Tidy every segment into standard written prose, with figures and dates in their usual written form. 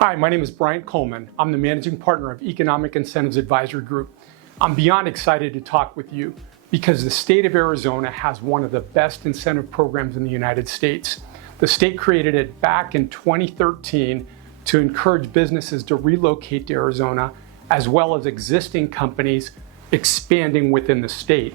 Hi, my name is Bryant Colman. I'm the Managing Partner of Economic Incentives Advisory Group. I'm beyond excited to talk with you because the state of Arizona has one of the best incentive programs in the United States. The state created it back in 2013 to encourage businesses to relocate to Arizona, as well as existing companies expanding within the state.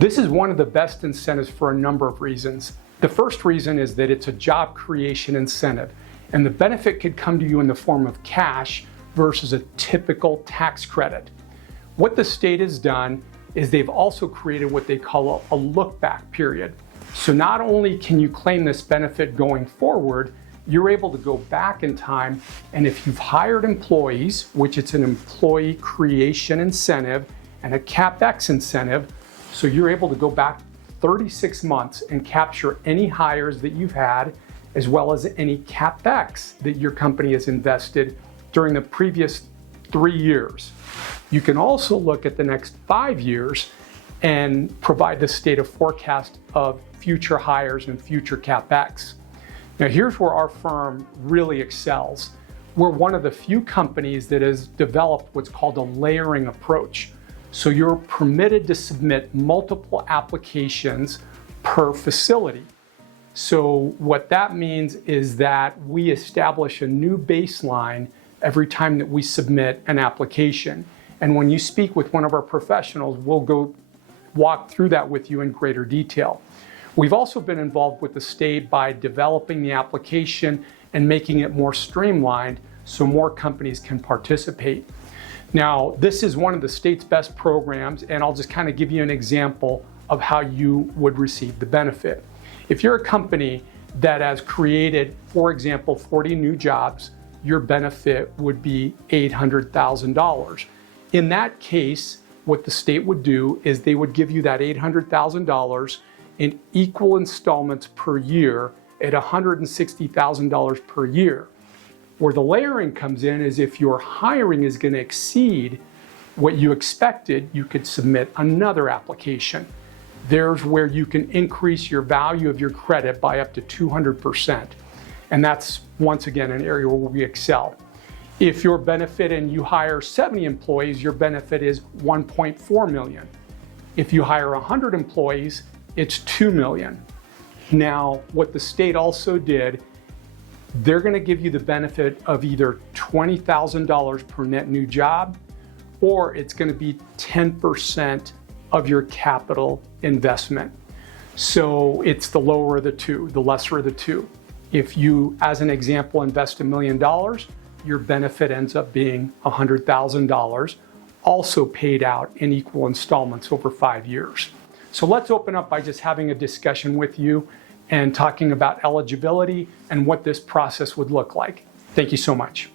This is one of the best incentives for a number of reasons. The first reason is that it's a job creation incentive, and the benefit could come to you in the form of cash versus a typical tax credit. What the state has done is they've also created what they call a look-back period. So not only can you claim this benefit going forward, you're able to go back in time, and if you've hired employees, which it's an employee creation incentive and a CapEx incentive, so you're able to go back 36 months and capture any hires that you've had, as well as any CapEx that your company has invested during the previous 3 years. You can also look at the next 5 years and provide the state a forecast of future hires and future CapEx. Now here's where our firm really excels. We're one of the few companies that has developed what's called a layering approach. So you're permitted to submit multiple applications per facility. So what that means is that we establish a new baseline every time that we submit an application. And when you speak with one of our professionals, we'll go walk through that with you in greater detail. We've also been involved with the state by developing the application and making it more streamlined so more companies can participate. Now, this is one of the state's best programs, and I'll just kind of give you an example of how you would receive the benefit. If you're a company that has created, for example, 40 new jobs, your benefit would be $800,000. In that case, what the state would do is they would give you that $800,000 in equal installments per year at $160,000 per year. Where the layering comes in is if your hiring is going to exceed what you expected, you could submit another application. There's where you can increase your value of your credit by up to 200%. And that's, once again, an area where we excel. If your benefit and you hire 70 employees, your benefit is $1.4 million. If you hire 100 employees, it's $2 million. Now, what the state also did, they're going to give you the benefit of either $20,000 per net new job, or it's going to be 10% of your capital investment. So it's the lower of the two, the lesser of the two. If you, as an example, invest $1 million, your benefit ends up being $100,000, also paid out in equal installments over 5 years. So let's open up by just having a discussion with you and talking about eligibility and what this process would look like. Thank you so much.